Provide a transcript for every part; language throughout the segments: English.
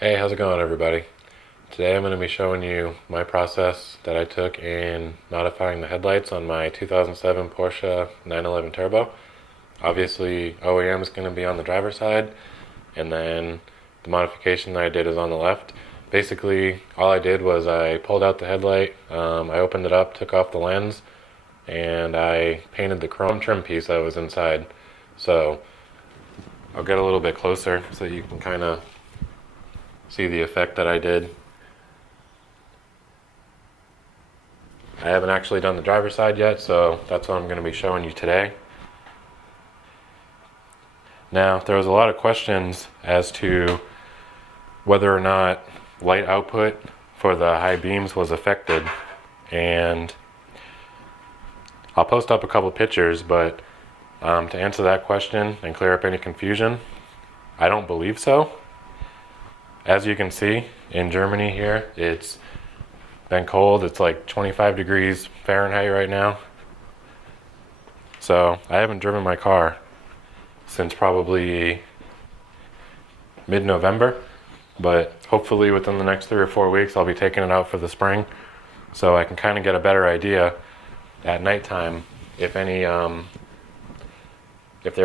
Hey, how's it going, everybody? Today I'm going to be showing you my process that I took in modifying the headlights on my 2007 Porsche 911 Turbo. Obviously, OEM is going to be on the driver's side, and then the modification that I did is on the left. Basically, all I did was I pulled out the headlight, I opened it up, took off the lens, and I painted the chrome trim piece that was inside. So I'll get a little bit closer so you can kind of see the effect that I did. I haven't actually done the driver's side yet, so that's what I'm going to be showing you today. Now, there was a lot of questions as to whether or not light output for the high beams was affected, and I'll post up a couple pictures, but to answer that question and clear up any confusion, I don't believe so. As you can see, in Germany here, it's been cold. It's like 25 degrees Fahrenheit right now. So I haven't driven my car since probably mid-November, but hopefully within the next 3 or 4 weeks I'll be taking it out for the spring, so I can kind of get a better idea at nighttime if there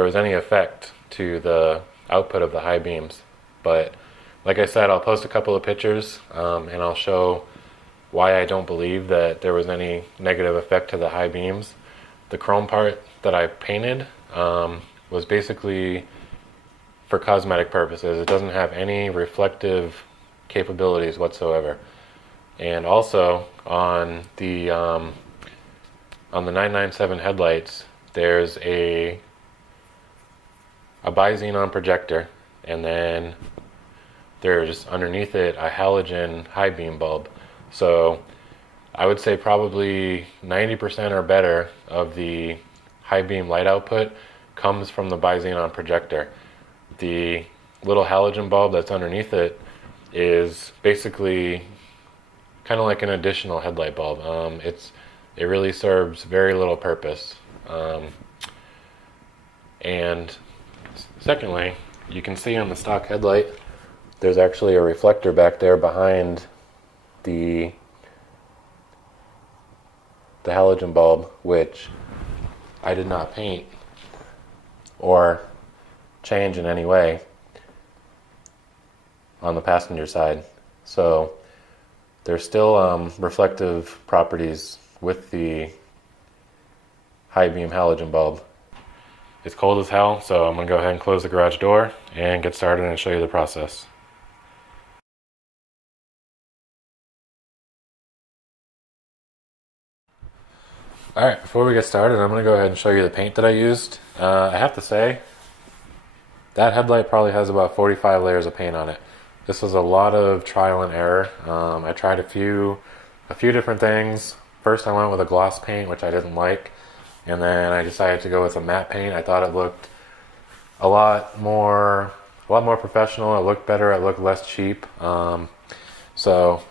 was any effect to the output of the high beams. But like I said, I'll post a couple of pictures and I'll show why I don't believe that there was any negative effect to the high beams. The chrome part that I painted was basically for cosmetic purposes. It doesn't have any reflective capabilities whatsoever. And also on the 997 headlights, there's a bi-xenon projector, and then there's underneath it a halogen high beam bulb. So I would say probably 90% or better of the high beam light output comes from the bi-xenon projector. The little halogen bulb that's underneath it is basically kind of like an additional headlight bulb. It really serves very little purpose. And secondly, you can see on the stock headlight there's actually a reflector back there behind the halogen bulb, which I did not paint or change in any way on the passenger side. So there's still reflective properties with the high beam halogen bulb. It's cold as hell, so I'm going to go ahead and close the garage door and get started and show you the process. Alright, before we get started, I'm going to go ahead and show you the paint that I used. I have to say, that headlight probably has about 45 layers of paint on it. This was a lot of trial and error. I tried a few different things. First I went with a gloss paint, which I didn't like, and then I decided to go with a matte paint. I thought it looked a lot more professional. It looked better. It looked less cheap. So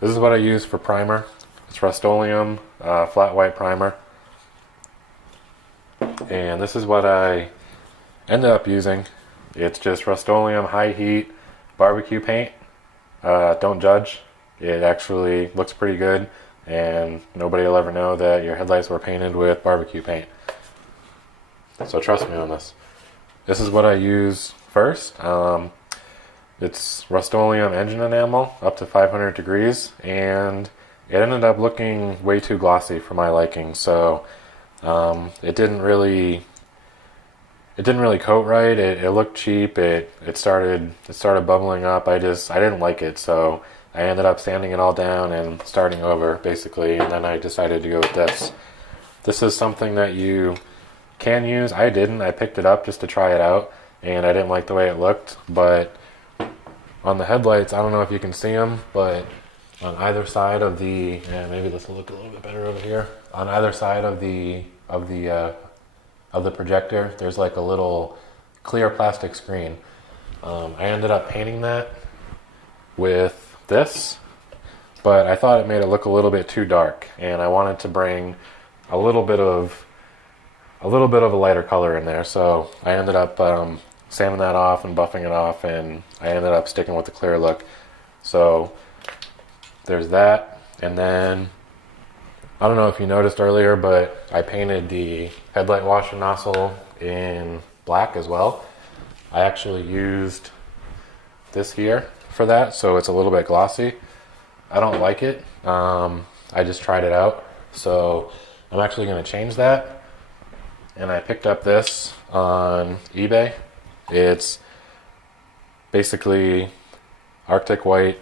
this is what I use for primer. It's Rust-Oleum flat white primer, and this is what I ended up using. It's just Rust-Oleum high heat barbecue paint. Don't judge. It actually looks pretty good, and nobody will ever know that your headlights were painted with barbecue paint. So trust me on this. This is what I use first. It's Rust-Oleum engine enamel up to 500 degrees, and it ended up looking way too glossy for my liking. So it didn't really coat right. It looked cheap. It started bubbling up. I didn't like it, so I ended up sanding it all down and starting over basically, and then I decided to go with this. This is something that you can use. I didn't. I picked it up just to try it out, and I didn't like the way it looked. But on the headlights, I don't know if you can see them, but on either side of the, maybe this will look a little bit better over here. On either side of the projector, there's like a little clear plastic screen. I ended up painting that with this, but I thought it made it look a little bit too dark, and I wanted to bring a little bit of a lighter color in there. So I ended up sanding that off and buffing it off, and I ended up sticking with the clear look. So there's that. And then I don't know if you noticed earlier, but I painted the headlight washer nozzle in black as well. I actually used this here for that, so it's a little bit glossy. I don't like it. I just tried it out, so I'm actually going to change that. And I picked up this on eBay. It's basically Arctic White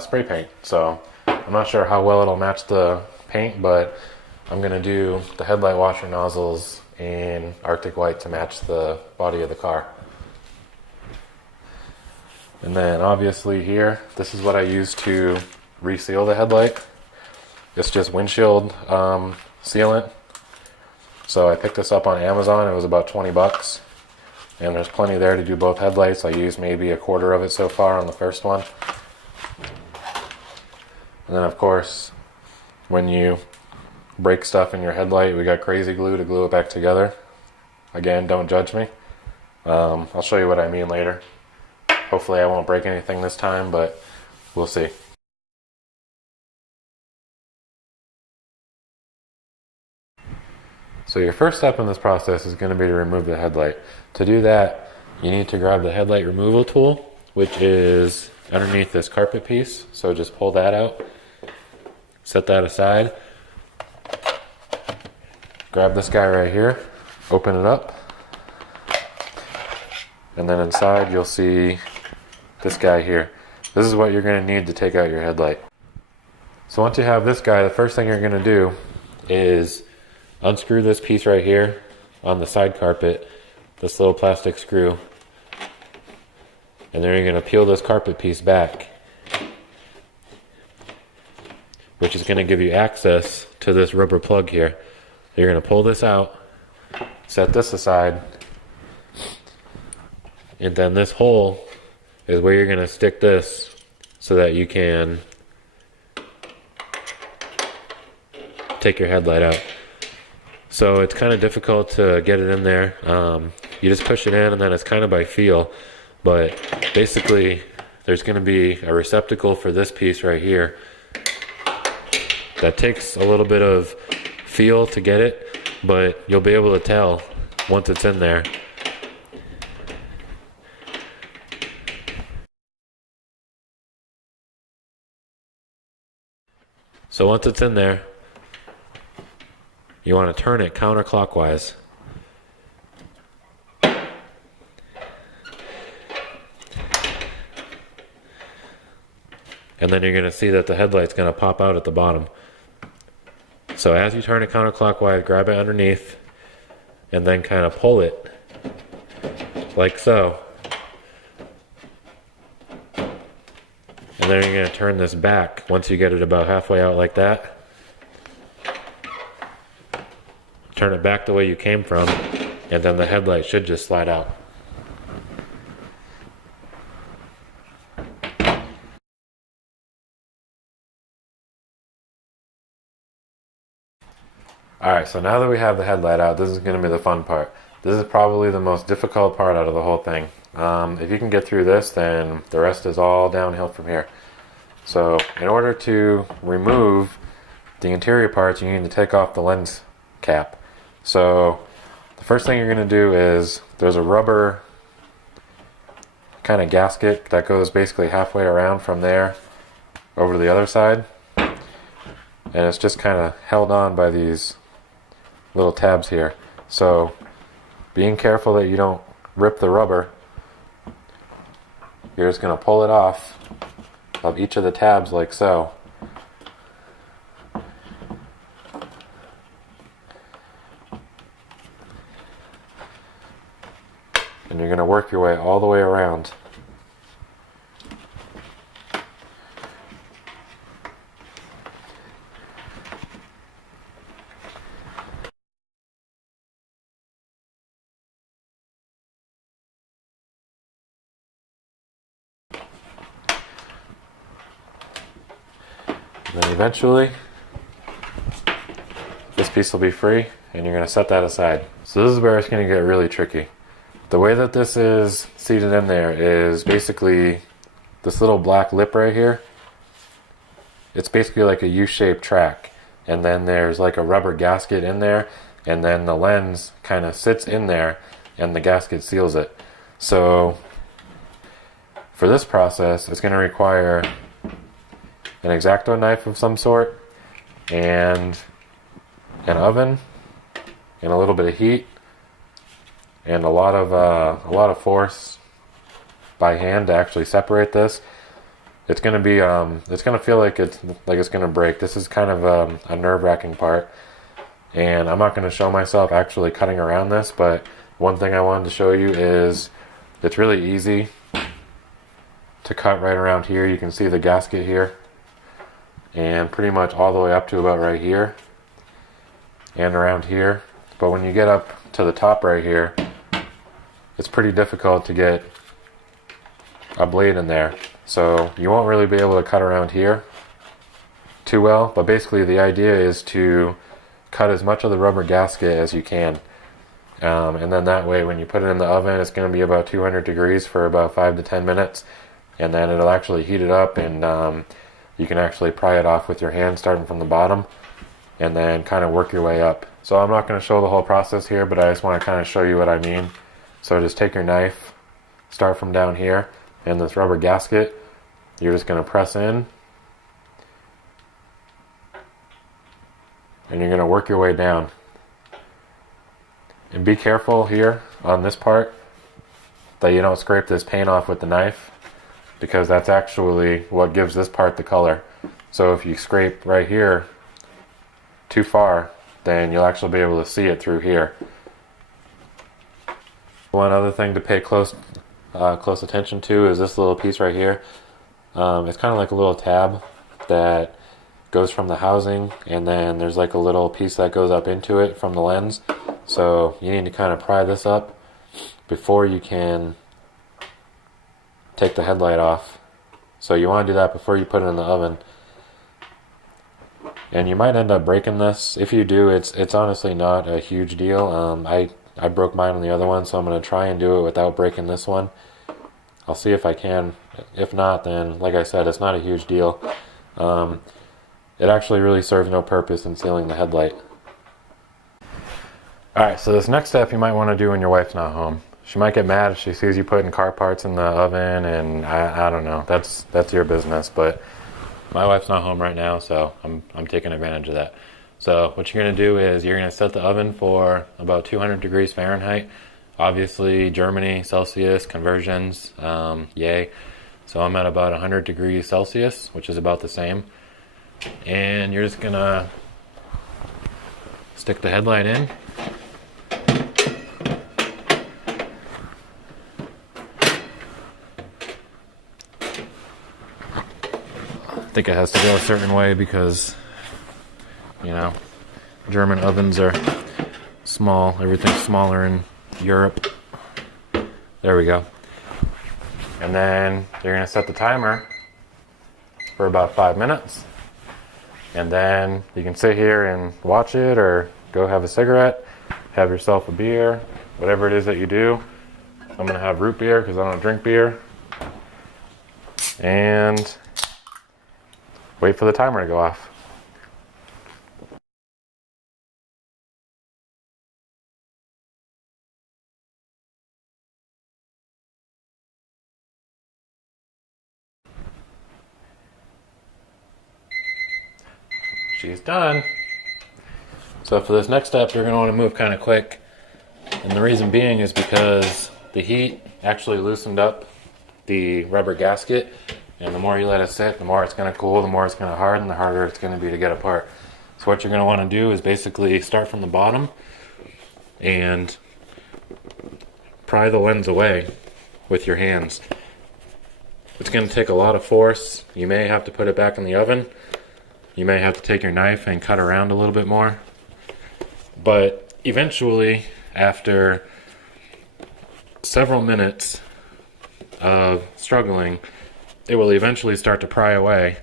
spray paint. So I'm not sure how well it'll match the paint, but I'm going to do the headlight washer nozzles in Arctic White to match the body of the car. And then obviously here, this is what I use to reseal the headlight. It's just windshield sealant. So I picked this up on Amazon. It was about 20 bucks. And there's plenty there to do both headlights. I used maybe a quarter of it so far on the first one. And then of course, when you break stuff in your headlight, we got crazy glue to glue it back together. Again, don't judge me. I'll show you what I mean later. Hopefully I won't break anything this time, but we'll see. So your first step in this process is going to be to remove the headlight. To do that, you need to grab the headlight removal tool, which is underneath this carpet piece. So just pull that out, set that aside. Grab this guy right here, open it up, and then inside you'll see this guy here. This is what you're going to need to take out your headlight. So once you have this guy, the first thing you're going to do is unscrew this piece right here on the side carpet, this little plastic screw, and then you're going to peel this carpet piece back, which is going to give you access to this rubber plug here. You're going to pull this out, set this aside, and then this hole is where you're going to stick this so that you can take your headlight out. So it's kind of difficult to get it in there. You just push it in and then it's kind of by feel, but basically there's going to be a receptacle for this piece right here that takes a little bit of feel to get it, but you'll be able to tell once it's in there. So once it's in there, you want to turn it counterclockwise. And then you're going to see that the headlight's going to pop out at the bottom. So as you turn it counterclockwise, grab it underneath and then kind of pull it like so. And then you're going to turn this back once you get it about halfway out like that. Turn it back the way you came from, and then the headlight should just slide out. Alright, so now that we have the headlight out, this is going to be the fun part. This is probably the most difficult part out of the whole thing. If you can get through this, then the rest is all downhill from here. So in order to remove the interior parts, you need to take off the lens cap. So the first thing you're going to do is there's a rubber kind of gasket that goes basically halfway around from there over to the other side. And it's just kind of held on by these little tabs here. So being careful that you don't rip the rubber, you're just going to pull it off of each of the tabs like so. And you're going to work your way all the way around. And then eventually, this piece will be free, and you're going to set that aside. So this is where it's going to get really tricky. The way that this is seated in there is basically this little black lip right here. It's basically like a U-shaped track, and then there's like a rubber gasket in there, and then the lens kind of sits in there and the gasket seals it. So for this process, it's going to require an X-Acto knife of some sort and an oven and a little bit of heat and a lot of force by hand to actually separate this. It's going to be it's going to feel like it's going to break. This is kind of a nerve-wracking part, and I'm not going to show myself actually cutting around this, but one thing I wanted to show you is it's really easy to cut right around here. You can see the gasket here, and pretty much all the way up to about right here and around here. But when you get up to the top right here, it's pretty difficult to get a blade in there. So you won't really be able to cut around here too well, but basically the idea is to cut as much of the rubber gasket as you can. And then that way when you put it in the oven, it's going to be about 200 degrees for about 5 to 10 minutes, and then it'll actually heat it up, and you can actually pry it off with your hand starting from the bottom and then kind of work your way up. So I'm not going to show the whole process here, but I just want to kind of show you what I mean. So just take your knife, start from down here, and this rubber gasket, you're just going to press in, and you're going to work your way down. And be careful here on this part that you don't scrape this paint off with the knife, because that's actually what gives this part the color. So if you scrape right here too far, then you'll actually be able to see it through here. One other thing to pay close attention to is this little piece right here. It's kind of like a little tab that goes from the housing, and then there's like a little piece that goes up into it from the lens. So you need to kind of pry this up before you can take the headlight off. So you want to do that before you put it in the oven. And you might end up breaking this. If you do, it's honestly not a huge deal. I broke mine on the other one, so I'm going to try and do it without breaking this one. I'll see if I can. If not, then like I said, it's not a huge deal. It actually really serves no purpose in sealing the headlight. Alright, so this next step you might want to do when your wife's not home. She might get mad if she sees you putting car parts in the oven, and I don't know. That's your business, but my wife's not home right now, so I'm taking advantage of that. So what you're going to do is you're going to set the oven for about 200 degrees Fahrenheit. Obviously, Germany, Celsius, conversions, yay. So I'm at about 100 degrees Celsius, which is about the same. And you're just going to stick the headlight in. I think it has to go a certain way because, you know, German ovens are small. Everything's smaller in Europe. There we go. And then you're going to set the timer for about 5 minutes. And then you can sit here and watch it, or go have a cigarette, have yourself a beer, whatever it is that you do. I'm going to have root beer because I don't drink beer. And wait for the timer to go off. She's done. So for this next step, you're going to want to move kind of quick. And the reason being is because the heat actually loosened up the rubber gasket. And the more you let it sit, the more it's going to cool, the more it's going to harden, the harder it's going to be to get apart. So what you're going to want to do is basically start from the bottom and pry the lens away with your hands. It's going to take a lot of force. You may have to put it back in the oven. You may have to take your knife and cut around a little bit more. But eventually, after several minutes of struggling, it will eventually start to pry away,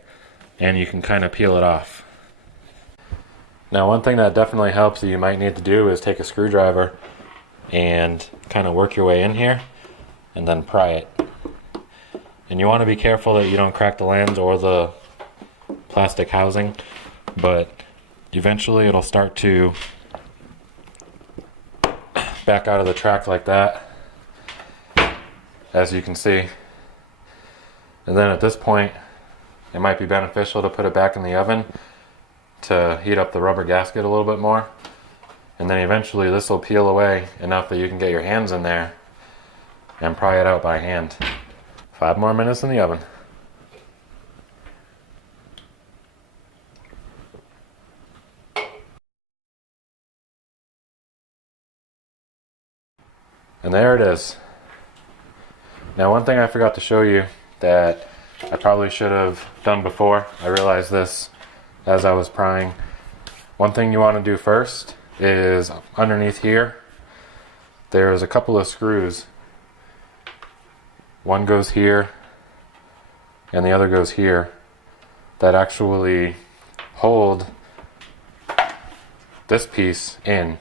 and you can kind of peel it off. Now, one thing that definitely helps that you might need to do is take a screwdriver and kind of work your way in here and then pry it. And you want to be careful that you don't crack the lens or the plastic housing, but eventually it'll start to back out of the track like that, as you can see. And then at this point, it might be beneficial to put it back in the oven to heat up the rubber gasket a little bit more. And then eventually this will peel away enough that you can get your hands in there and pry it out by hand. 5 more minutes in the oven. And there it is. Now, one thing I forgot to show you that I probably should have done before, I realized this as I was prying. One thing you want to do first is underneath here, there's a couple of screws. One goes here and the other goes here that actually hold this piece in.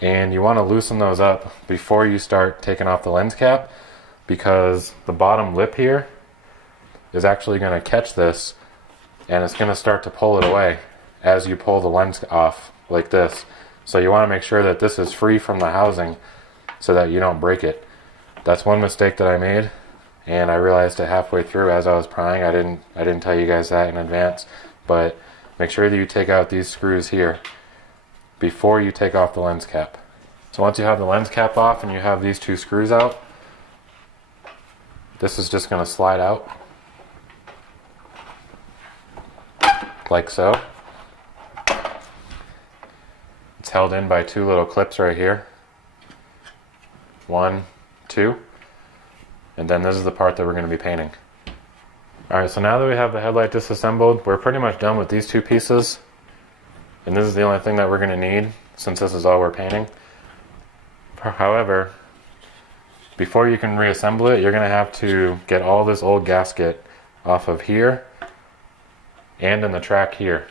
And you want to loosen those up before you start taking off the lens cap, because the bottom lip here is actually going to catch this and it's going to start to pull it away as you pull the lens off like this. So you want to make sure that this is free from the housing so that you don't break it. That's one mistake that I made, and I realized it halfway through as I was prying. I didn't tell you guys that in advance, but make sure that you take out these screws here before you take off the lens cap. So once you have the lens cap off and you have these 2 screws out, this is just going to slide out like so. It's held in by 2 little clips right here. 1, 2. And then this is the part that we're going to be painting. Alright, so now that we have the headlight disassembled, we're pretty much done with these 2 pieces. And this is the only thing that we're going to need, since this is all we're painting. However, before you can reassemble it, you're going to have to get all this old gasket off of here and in the track here.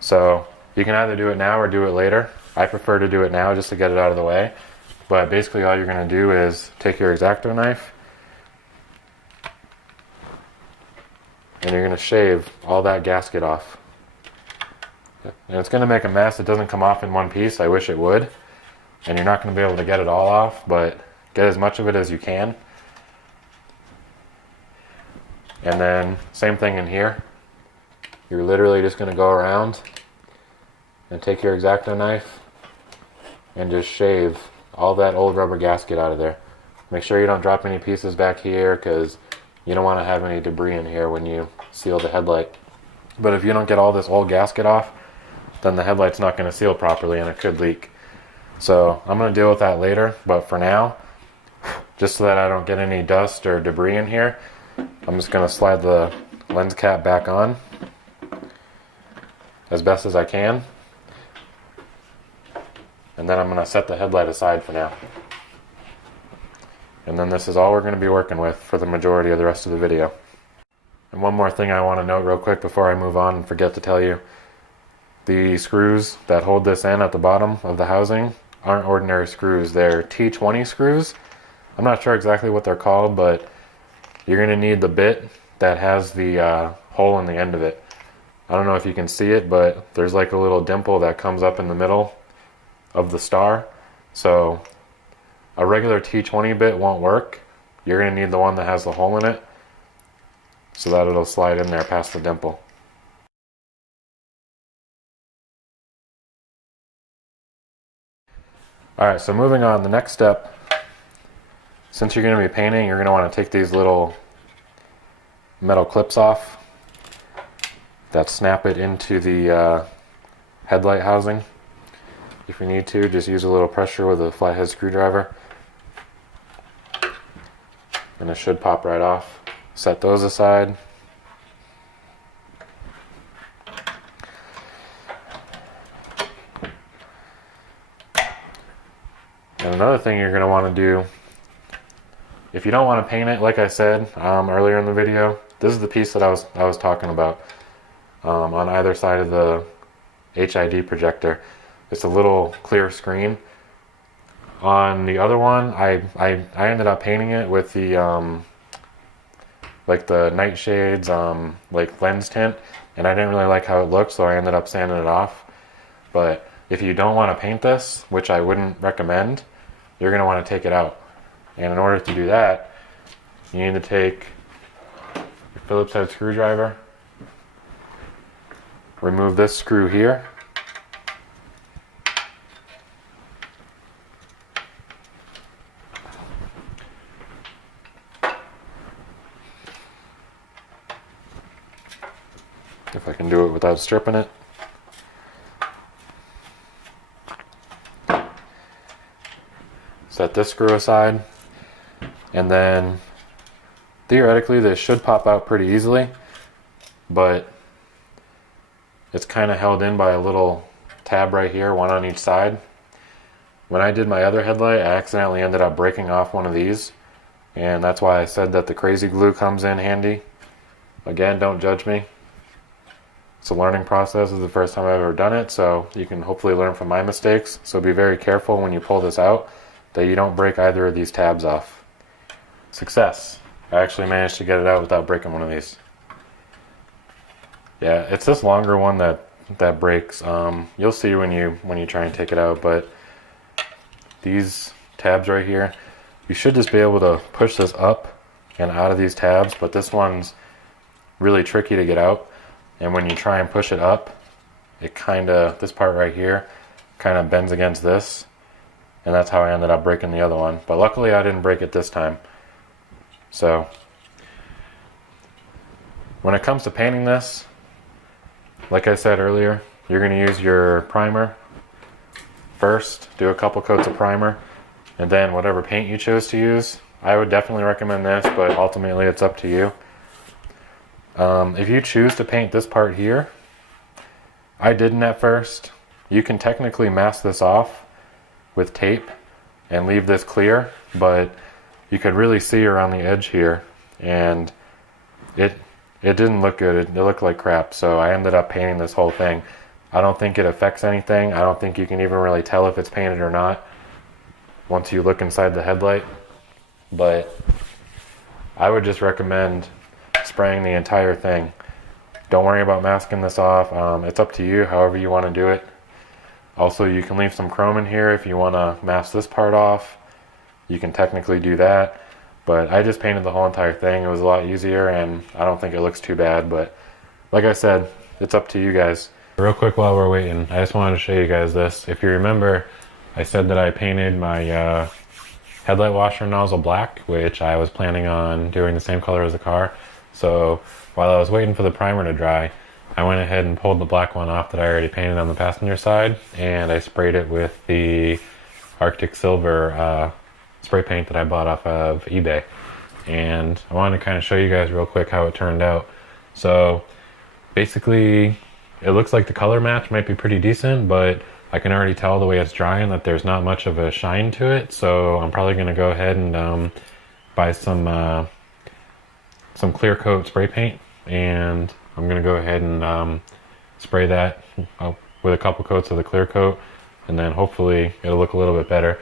So you can either do it now or do it later. I prefer to do it now just to get it out of the way. But basically all you're going to do is take your X-Acto knife and you're going to shave all that gasket off. And it's going to make a mess. It doesn't come off in one piece. I wish it would. And you're not going to be able to get it all off, but get as much of it as you can. And then same thing in here. You're literally just going to go around and take your X-Acto knife and just shave all that old rubber gasket out of there. Make sure you don't drop any pieces back here, because you don't want to have any debris in here when you seal the headlight. But if you don't get all this old gasket off, then the headlight's not going to seal properly and it could leak. So I'm going to deal with that later, but for now, just so that I don't get any dust or debris in here, I'm just going to slide the lens cap back on as best as I can. And then I'm going to set the headlight aside for now. And then this is all we're going to be working with for the majority of the rest of the video. And one more thing I want to note real quick before I move on and forget to tell you. The screws that hold this in at the bottom of the housing aren't ordinary screws. They're T20 screws. I'm not sure exactly what they're called, but you're going to need the bit that has the hole in the end of it. I don't know if you can see it, but there's like a little dimple that comes up in the middle of the star. So a regular T20 bit won't work. You're going to need the one that has the hole in it so that it'll slide in there past the dimple. Alright, so moving on, the next step, since you're going to be painting, you're going to want to take these little metal clips off that snap it into the headlight housing. If you need to, just use a little pressure with a flathead screwdriver and it should pop right off. Set those aside. And another thing you're going to want to do, if you don't want to paint it, like I said earlier in the video, this is the piece that I was talking about on either side of the HID projector. It's a little clear screen. On the other one, I ended up painting it with the like the nightshades like lens tint, and I didn't really like how it looked, so I ended up sanding it off. But if you don't want to paint this, which I wouldn't recommend, you're going to want to take it out. And in order to do that, you need to take your Phillips head screwdriver, remove this screw here, if I can do it without stripping it. Set this screw aside, and then theoretically this should pop out pretty easily, but it's kind of held in by a little tab right here, one on each side. When I did my other headlight, I accidentally ended up breaking off one of these, and that's why I said that the crazy glue comes in handy. Again, don't judge me. It's a learning process. This is the first time I've ever done it, so you can hopefully learn from my mistakes. So be very careful when you pull this out that you don't break either of these tabs off. Success. I actually managed to get it out without breaking one of these. Yeah, it's this longer one that breaks. You'll see when you try and take it out, but these tabs right here, you should just be able to push this up and out of these tabs, but this one's really tricky to get out. And when you try and push it up, it this part right here kind of bends against this, and that's how I ended up breaking the other one. But luckily I didn't break it this time. So when it comes to painting this, like I said earlier, you're going to use your primer first, do a couple coats of primer, and then whatever paint you chose to use. I would definitely recommend this, but ultimately it's up to you. If you choose to paint this part here, I didn't at first. You can technically mask this off with tape and leave this clear, but you could really see around the edge here, and it didn't look good. It looked like crap, so I ended up painting this whole thing. I don't think it affects anything. I don't think you can even really tell if it's painted or not once you look inside the headlight, but I would just recommend spraying the entire thing. Don't worry about masking this off. It's up to you, however you want to do it. Also, you can leave some chrome in here if you want to mask this part off. You can technically do that, but I just painted the whole entire thing. It was a lot easier, and I don't think it looks too bad, but like I said, it's up to you guys. Real quick while we're waiting, I just wanted to show you guys this. If you remember, I said that I painted my headlight washer nozzle black, which I was planning on doing the same color as the car. So while I was waiting for the primer to dry, I went ahead and pulled the black one off that I already painted on the passenger side, and I sprayed it with the Arctic Silver spray paint that I bought off of eBay. And I wanted to kind of show you guys real quick how it turned out. So basically, it looks like the color match might be pretty decent, but I can already tell the way it's drying that there's not much of a shine to it. So I'm probably going to go ahead and buy some clear coat spray paint, and I'm going to go ahead and spray that with a couple coats of the clear coat, and then hopefully it'll look a little bit better.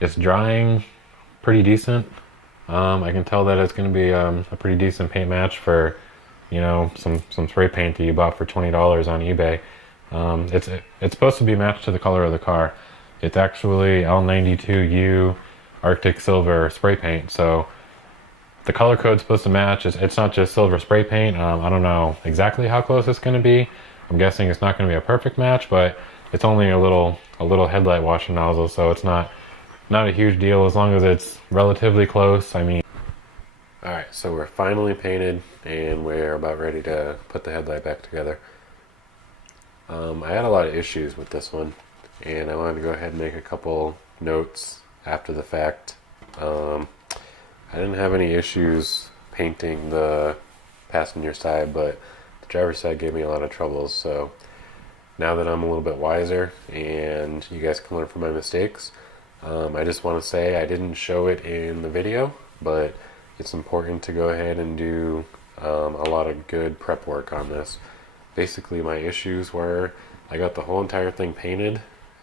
It's drying pretty decent. I can tell that it's going to be a pretty decent paint match for, you know, some spray paint that you bought for $20 on eBay. It's supposed to be matched to the color of the car. It's actually L92U Arctic Silver spray paint, so the color code's supposed to match. It's not just silver spray paint. I don't know exactly how close it's going to be. I'm guessing it's not going to be a perfect match, but it's only a little headlight washer nozzle, so it's not a huge deal as long as it's relatively close. I mean, all right, so we're finally painted and we're about ready to put the headlight back together. I had a lot of issues with this one, and I wanted to go ahead and make a couple notes after the fact. I didn't have any issues painting the passenger side, but the driver's side gave me a lot of troubles. So now that I'm a little bit wiser and you guys can learn from my mistakes, I just want to say I didn't show it in the video, but it's important to go ahead and do a lot of good prep work on this. Basically, my issues were I got the whole entire thing painted,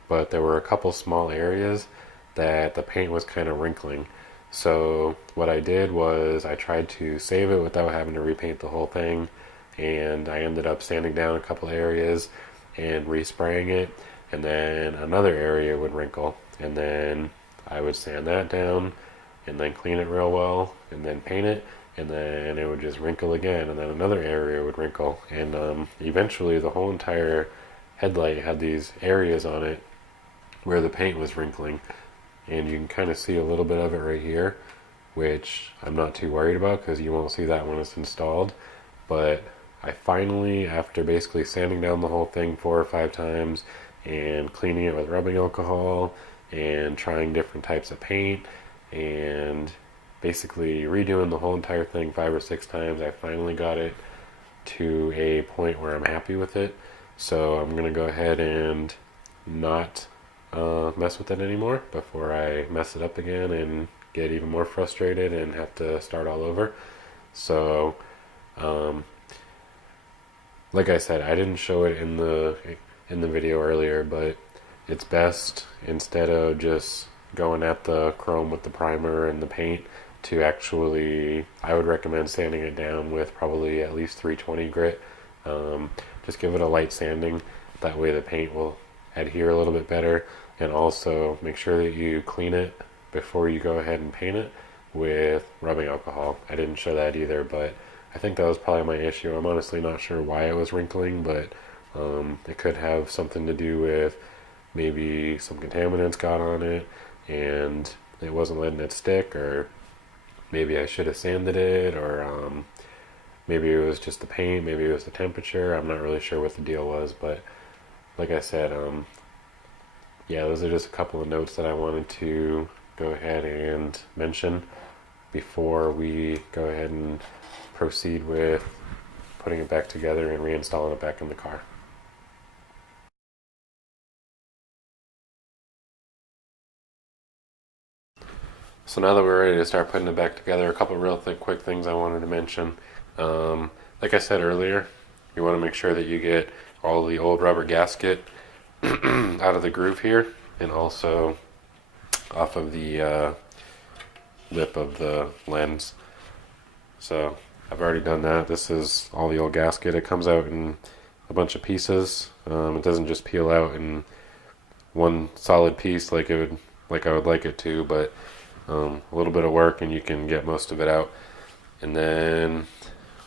but there were a couple small areas that the paint was kind of wrinkling. So what I did was I tried to save it without having to repaint the whole thing, and I ended up sanding down a couple areas and respraying it, and then another area would wrinkle, and then I would sand that down and then clean it real well and then paint it, and then it would just wrinkle again, and then another area would wrinkle, and eventually the whole entire headlight had these areas on it where the paint was wrinkling, and you can kind of see a little bit of it right here, which I'm not too worried about because you won't see that when it's installed. But I finally, after basically sanding down the whole thing 4 or 5 times and cleaning it with rubbing alcohol and trying different types of paint and basically redoing the whole entire thing 5 or 6 times, I finally got it to a point where I'm happy with it. So I'm going to go ahead and not mess with it anymore before I mess it up again and get even more frustrated and have to start all over. So like I said, I didn't show it in the video earlier, but it's best, instead of just going at the chrome with the primer and the paint, to actually, I would recommend sanding it down with probably at least 320 grit. Just give it a light sanding, that way the paint will adhere a little bit better, and also make sure that you clean it before you go ahead and paint it with rubbing alcohol. I didn't show that either, but I think that was probably my issue. I'm honestly not sure why it was wrinkling, but it could have something to do with maybe some contaminants got on it and it wasn't letting it stick, or maybe I should have sanded it, or maybe it was just the paint, maybe it was the temperature. I'm not really sure what the deal was, but like I said, yeah, those are just a couple of notes that I wanted to go ahead and mention before we go ahead and proceed with putting it back together and reinstalling it back in the car. So now that we're ready to start putting it back together, a couple of real quick things I wanted to mention. Like I said earlier, you want to make sure that you get all the old rubber gasket out of the groove here, and also off of the lip of the lens. So I've already done that. This is all the old gasket. It comes out in a bunch of pieces. It doesn't just peel out in one solid piece like I would like it to, but a little bit of work and you can get most of it out. And then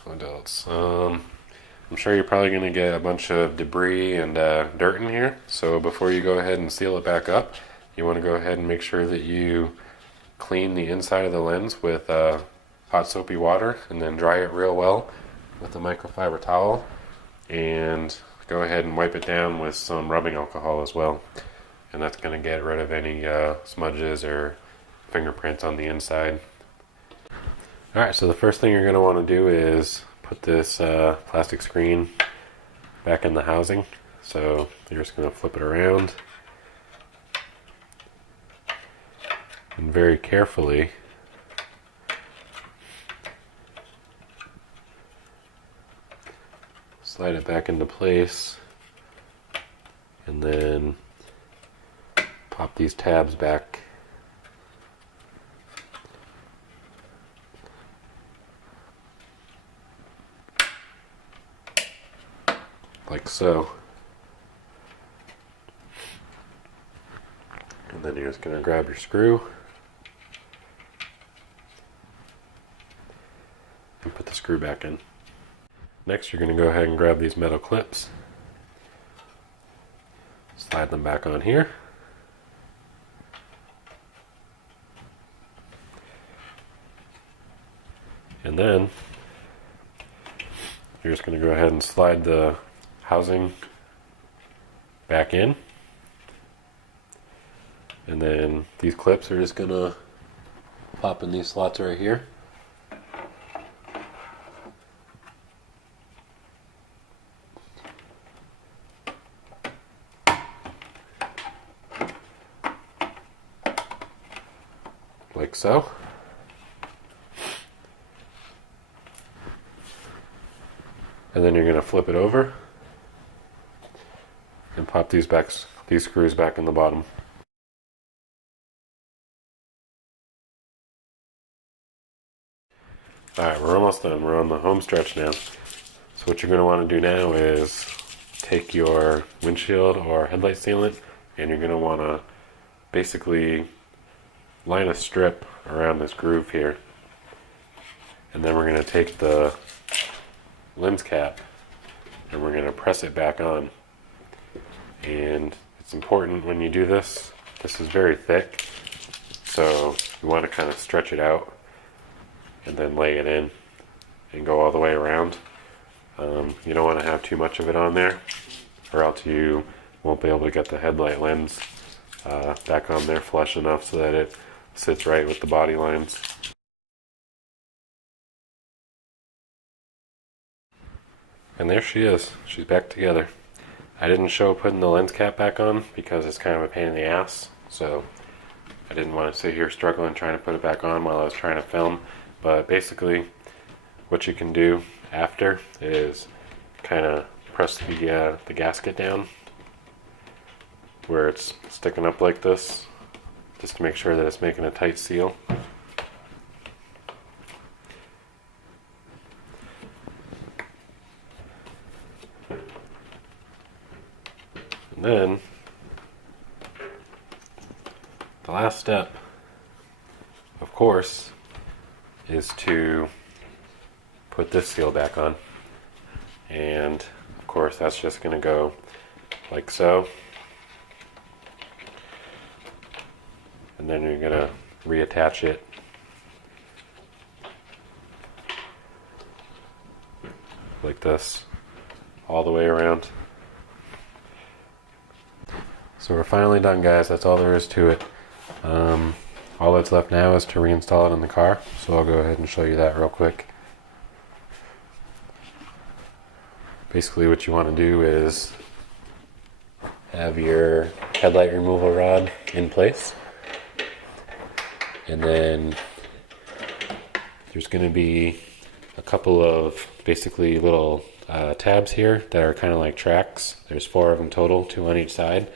what else? I'm sure you're probably going to get a bunch of debris and dirt in here. So before you go ahead and seal it back up, you want to go ahead and make sure that you clean the inside of the lens with hot soapy water, and then dry it real well with a microfiber towel, and go ahead and wipe it down with some rubbing alcohol as well. And that's going to get rid of any smudges or fingerprints on the inside. Alright, so the first thing you're going to want to do is put this plastic screen back in the housing. So you're just going to flip it around and very carefully slide it back into place, and then pop these tabs back. Like so. And then you're just going to grab your screw and put the screw back in. Next, you're going to go ahead and grab these metal clips, slide them back on here, and then you're just going to go ahead and slide the housing back in, and then these clips are just going to pop in these slots right here. Like so. And then you're going to flip it over and pop these these screws back in the bottom. Alright, we're almost done. We're on the home stretch now. So what you're going to want to do now is take your windshield or headlight sealant, and you're going to want to basically line a strip around this groove here. And then we're going to take the lens cap and we're going to press it back on. And it's important when you do this, this is very thick, so you want to kind of stretch it out and then lay it in and go all the way around. You don't want to have too much of it on there, or else you won't be able to get the headlight lens back on there flush enough so that it sits right with the body lines. And there she is. She's back together. I didn't show putting the lens cap back on because it's kind of a pain in the ass, so I didn't want to sit here struggling trying to put it back on while I was trying to film. But basically what you can do after is kind of press the gasket down where it's sticking up like this, just to make sure that it's making a tight seal. And then the last step, of course, is to put this seal back on. And of course that's just going to go like so. And then you're going to reattach it like this all the way around. So we're finally done, guys. That's all there is to it. All that's left now is to reinstall it in the car, so I'll go ahead and show you that real quick. Basically what you want to do is have your headlight removal rod in place, and then there's going to be a couple of basically little tabs here that are kind of like tracks. There's 4 of them total, 2 on each side,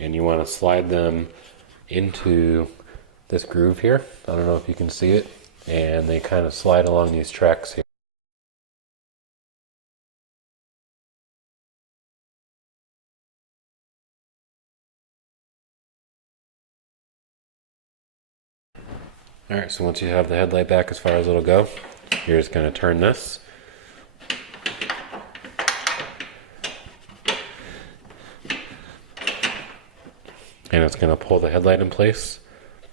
and you want to slide them into this groove here. I don't know if you can see it, and they kind of slide along these tracks here. Alright, so once you have the headlight back as far as it'll go, you're just going to turn this. And it's going to pull the headlight in place.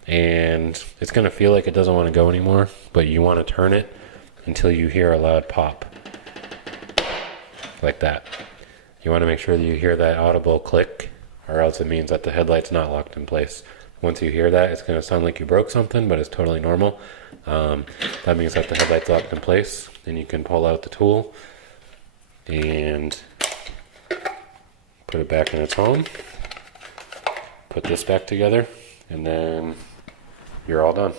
And it's going to feel like it doesn't want to go anymore, but you want to turn it until you hear a loud pop. Like that. You want to make sure that you hear that audible click, or else it means that the headlight's not locked in place. Once you hear that, it's going to sound like you broke something, but it's totally normal. That means that the headlight's locked in place. Then you can pull out the tool and put it back in its home. Put this back together, and then you're all done.